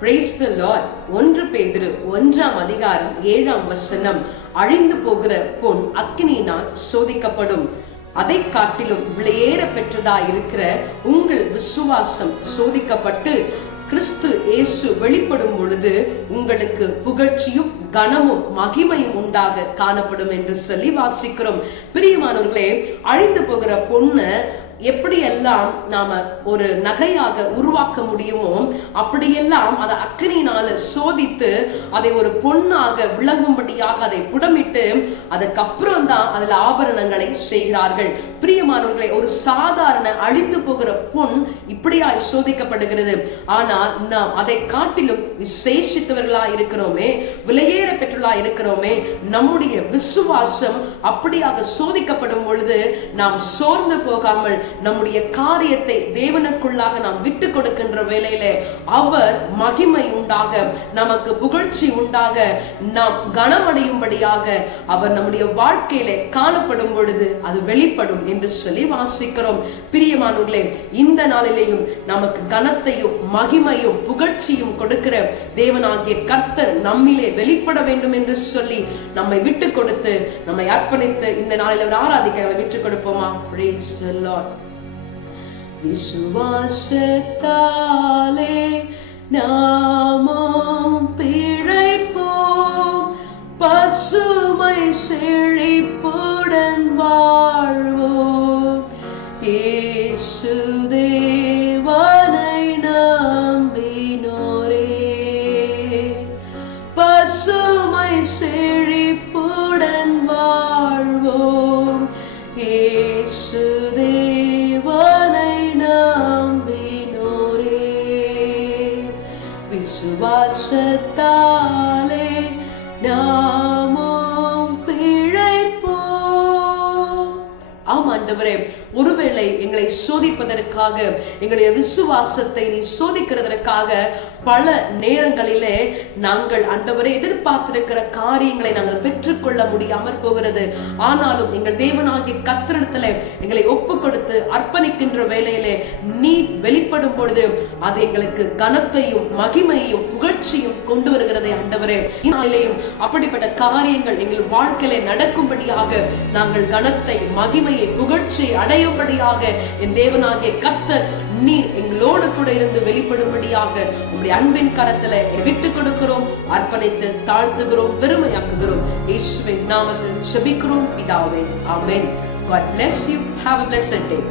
Praise the Lord. 1 பேதுரு 1ஆம் அதிகாரம் 7ஆம் வசனம். அழிந்து போகிற பொன் அக்கினியினால் சோதிக்கப்படும். அதை காட்டிலும் விலையேற பெற்றதா இருக்கிற உங்கள் விசுவாசம் சோதிக்கப்பட்டு கிறிஸ்து இயேசு வெளிப்படும் பொழுது உங்களுக்கு புகழ்ச்சியும் கனமும் மகிமையும் உண்டாக காணப்படும் என்று சொல்லி வாசிக்கிறோம். பிரியமானவர்களே, அழிந்து போகிற பொண்ணு எப்படியெல்லாம் நாம ஒரு நகையாக உருவாக்க முடியுமோ அப்படியெல்லாம் அதை அக்கினியினால சோதித்து அதை ஒரு பொன்னாக விளங்கும்படியாக அதை புடமிட்டு அதுக்கப்புறம் தான் அதுல ஆபரணங்களை செய்கிறார்கள். பிரியமானவர்களை, ஒரு சாதாரண அழிந்து போகிற பொன் இப்படியாய் சோதிக்கப்படுகிறது. ஆனால் நாம் அதை காட்டிலும் விசேஷித்தவர்களா இருக்கிறோமே, விலையேற பெற்றவர்களா இருக்கிறோமே. நம்முடைய விசுவாசம் அப்படியாக சோதிக்கப்படும் பொழுது நாம் சோர்ந்து போகாமல் நம்முடைய காரியத்தை தேவனுக்குள்ளாக நாம் விட்டு கொடுக்கின்ற வேளையிலே அவர் மகிமை உண்டாக, நமக்கு புகழ்ச்சி உண்டாக, நாம் கனமடையும்படியாக அவர் நம்முடைய வாழ்க்கையிலே காணப்படும் பொழுது அது வெளிப்படும் என்று சொல்லி வாசிக்கிறோம். பிரியமானவர்களே, இந்த நாளிலேயும் நமக்கு கனத்தையும் மகிமையும் புகழ்ச்சியும் கொடுக்கிற தேவனாகிய கர்த்தர் நம்மிலே வெளிப்பட வேண்டும் என்று சொல்லி நம்மை விட்டு கொடுத்து நம்மை அர்ப்பணித்து இந்த நாளில் அவர் ஆராதிக்க நம்மை விட்டு கொடுப்போமா? Praise the Lord. விசுவாசத்தாலே நாமும் பிழைப்போம், பசுமை செழிப்புடன் வாழ்வோம். இயேசு தேவனை நம்பினோரே பசுமை செழிப்புடன் வாழ்வோம். இயேசு தேவனை நம்பினோரே விசுவாசத்தாலே நாமும் பிழைப்போம். ஆம் ஆண்டவரே, ஒருவேளை எங்களை சோதிப்பதற்காக, எங்களுடைய விசுவாசத்தை நீ சோதிக்கிறதற்காக பல நேரங்களிலே நாங்கள் ஆண்டவரே எதிர்பார்த்திருக்கிற காரியங்களை நாங்கள் பெற்றுக்கொள்ள முடியாமற் போகிறது. ஆனாலும் எங்கள் தேவனாகிய கர்த்தரிடத்திலே எங்களை ஒப்பு கொடுத்து அர்ப்பணிக்கின்ற வேளையிலே நீ வெளிப்படும் பொழுது அது எங்களுக்கு கனத்தையும் மகிமையும் புகழ்ச்சியும் கொண்டு வருகிறதே ஆண்டவரே. இந்நாளிலேயும் அப்படிப்பட்ட காரியங்கள் எங்கள் வாழ்க்கையிலே நடக்கும்படியாக நாங்கள் கனத்தை மகிமையை புகழ்ச்சியை அடையும்படியாக என் தேவனாகிய கர்த்தர் நீர் எங்களோடு கூட இருந்து வெளிப்படும்படியாக உங்களுடைய அன்பின் கரத்துல விட்டு கொடுக்கிறோம், அர்ப்பணித்து தாழ்த்துகிறோம், பெருமையாக்குகிறோம். இயேசுவின் நாமத்தில் ஜெபிக்கிறோம் பிதாவே, ஆமென். God bless you. Have a blessed day.